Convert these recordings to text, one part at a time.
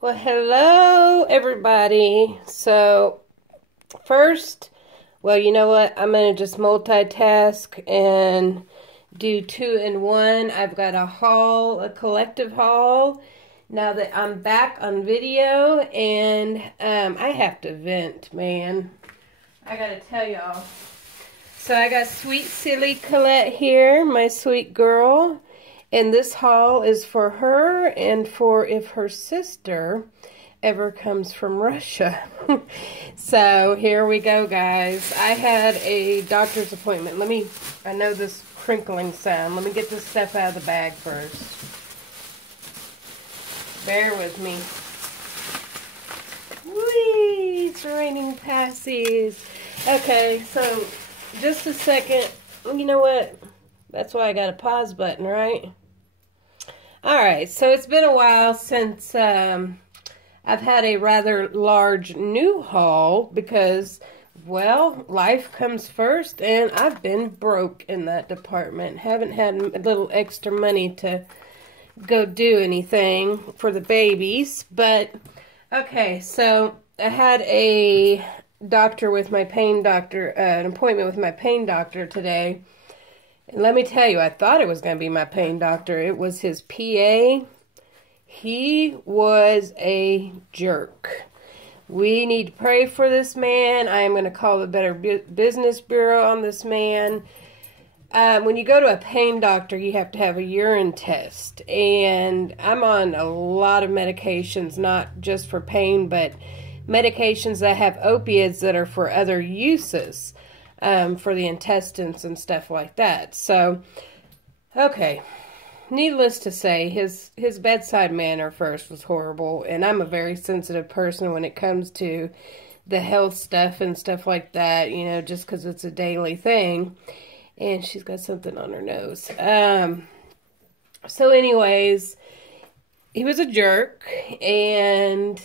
Well, hello, everybody. So, first, well, you know what? I'm going to just multitask and do two in one. I've got a haul, a collective haul, now that I'm back on video, and I have to vent, man. I got to tell y'all. So, I got sweet, silly Colette here, my sweet girl. And this haul is for her and for if her sister ever comes from Russia. So here we go, guys. I had a doctor's appointment. I know this crinkling sound. Let me get this stuff out of the bag first. Bear with me. Whee! It's raining passies. Okay, so just a second. You know what? That's why I got a pause button, right? Alright, so it's been a while since I've had a rather large new haul because, well, life comes first and I've been broke in that department. Haven't had a little extra money to go do anything for the babies. But, okay, so I had a doctor with my pain doctor, an appointment with my pain doctor today. And let me tell you, I thought it was going to be my pain doctor. It was his PA. He was a jerk. We need to pray for this man. I am going to call the Better Business Bureau on this man. When you go to a pain doctor, you have to have a urine test. And I'm on a lot of medications, not just for pain, but medications that have opiates that are for other uses. For the intestines and stuff like that. So, okay. Needless to say, his bedside manner first was horrible, and I'm a very sensitive person when it comes to the health stuff and stuff like that, you know, just because it's a daily thing. And she's got something on her nose. So anyways, he was a jerk, and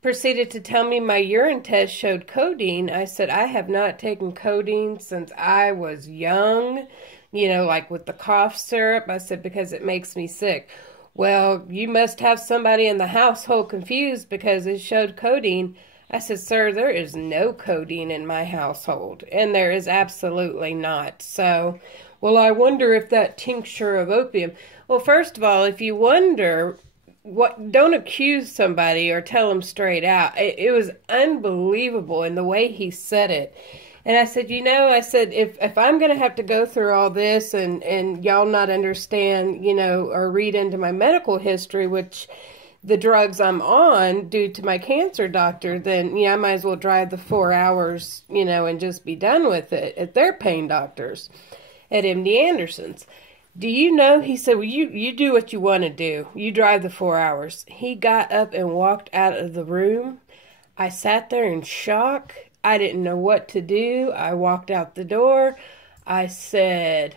proceeded to tell me my urine test showed codeine. I said, I have not taken codeine since I was young, you know, like with the cough syrup. I said, because it makes me sick. Well, you must have somebody in the household confused because it showed codeine. I said, sir, there is no codeine in my household, and there is absolutely not. So, well, I wonder if that tincture of opium. Well, first of all, if you wonder, don't accuse somebody or tell them straight out. It was unbelievable in the way he said it. And I said, you know, if I'm going to have to go through all this and y'all not understand, you know, or read into my medical history, which the drugs I'm on due to my cancer doctor, then, you know, I might as well drive the 4 hours, you know, and just be done with it at their pain doctors at MD Anderson's. Do you know, he said, well, you do what you want to do. You drive the 4 hours. He got up and walked out of the room. I sat there in shock. I didn't know what to do. I walked out the door. I said,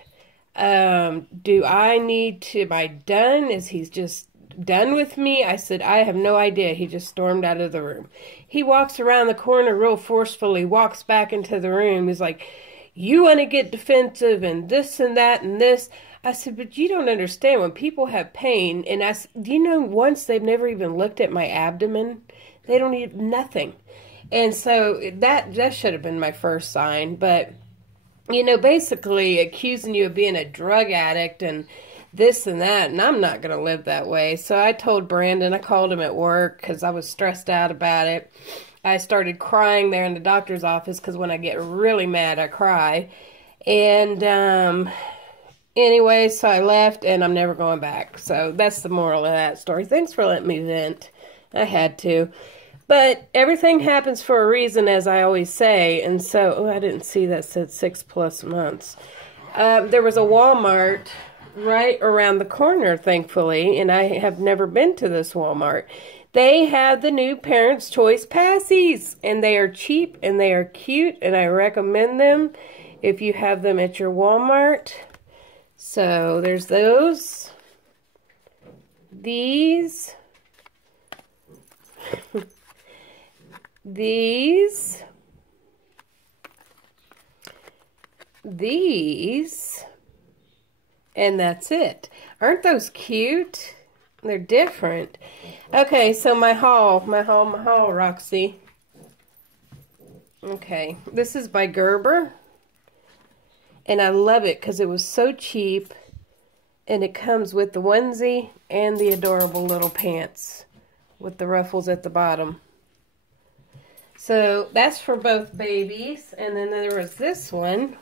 do I need to, am I done? Is he just done with me? I said, I have no idea. He just stormed out of the room. He walks around the corner real forcefully, walks back into the room. He's like, you want to get defensive and this and that and this. I said, but you don't understand when people have pain. And I said, do you know once they've never even looked at my abdomen? They don't need nothing. And so that should have been my first sign. But, you know, basically accusing you of being a drug addict and this and that. And I'm not going to live that way. So I told Brandon, I called him at work because I was stressed out about it. I started crying there in the doctor's office because when I get really mad, I cry. And, anyway, so I left, and I'm never going back. So that's the moral of that story. Thanks for letting me vent. I had to. But everything happens for a reason, as I always say. And so, oh, I didn't see that said 6+ months. There was a Walmart right around the corner, thankfully, and I have never been to this Walmart. They have the new Parents' Choice Passies, and they are cheap, and they are cute, and I recommend them if you have them at your Walmart. So there's those. These. These. These. And that's it. Aren't those cute? They're different. Okay, so my haul, Roxy. Okay, this is by Gerber. And I love it because it was so cheap. And it comes with the onesie and the adorable little pants with the ruffles at the bottom. So that's for both babies. And then there was this one.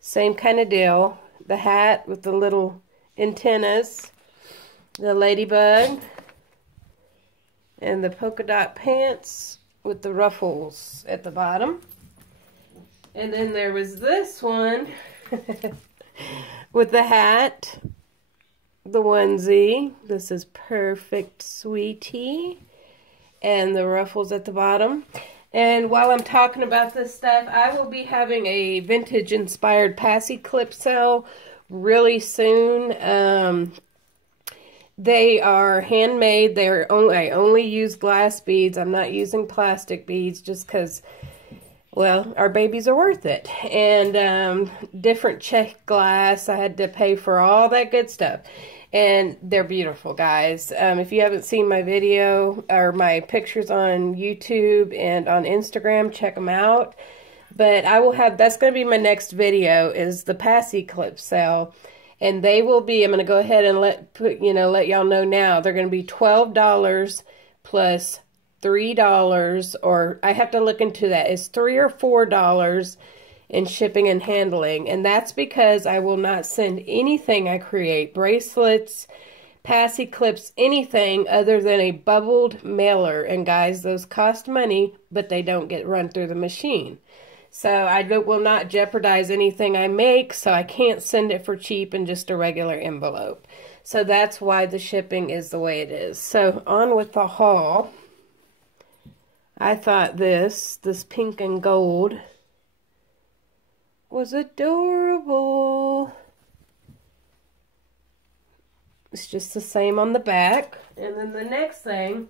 Same kind of deal. The hat with the little antennas. The ladybug. And the polka dot pants with the ruffles at the bottom. And then there was this one with the hat, the onesie. This is Perfect Sweetie. And the ruffles at the bottom. And while I'm talking about this stuff, I will be having a vintage inspired Passy clip sale really soon. They are handmade. I only use glass beads. I'm not using plastic beads just because, well, our babies are worth it. And different check glass. I had to pay for all that good stuff. And they're beautiful, guys. If you haven't seen my video or my pictures on YouTube and on Instagram, check them out. But I will have, that's going to be my next video, is the Passy clip sale. And they will be, I'm going to go ahead and let y'all know now, they're going to be $12 plus $3, or I have to look into that. It's $3 or $4 in shipping and handling. And that's because I will not send anything I create, bracelets, Passy clips, anything other than a bubbled mailer. And guys, those cost money, but they don't get run through the machine. So I will not jeopardize anything I make, so I can't send it for cheap in just a regular envelope. So that's why the shipping is the way it is. So on with the haul. I thought this pink and gold was adorable. It's just the same on the back. And then the next thing,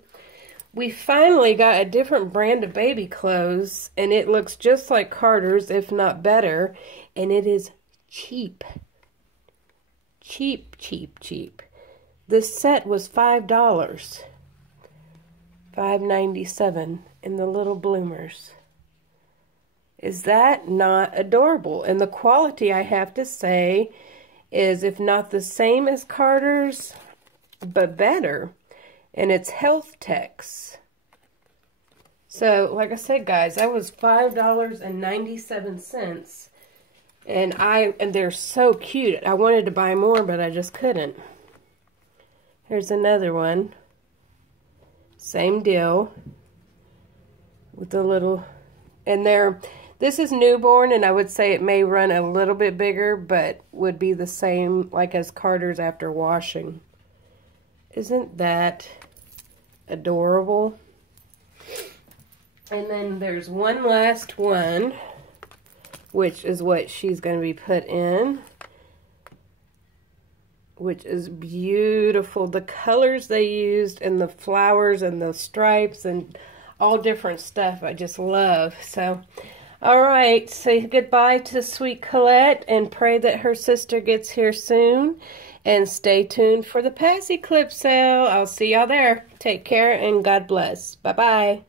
we finally got a different brand of baby clothes, and it looks just like Carter's, if not better, and it is cheap. Cheap, cheap, cheap. This set was $5. $5.97 in the little bloomers. Is that not adorable? And the quality, I have to say, is if not the same as Carter's, but better. And it's Health Techs. So, like I said, guys, that was $5.97. And they're so cute. I wanted to buy more, but I just couldn't. Here's another one. Same deal. With the little, and this is newborn, and I would say it may run a little bit bigger, but would be the same like as Carter's after washing. Isn't that adorable? And then there's one last one, which is what she's going to be put in, which is beautiful. The colors they used and the flowers and the stripes and all different stuff I just love. So, all right, say goodbye to sweet Colette and pray that her sister gets here soon. And stay tuned for the Passy clip sale. I'll see y'all there. Take care and God bless. Bye-bye.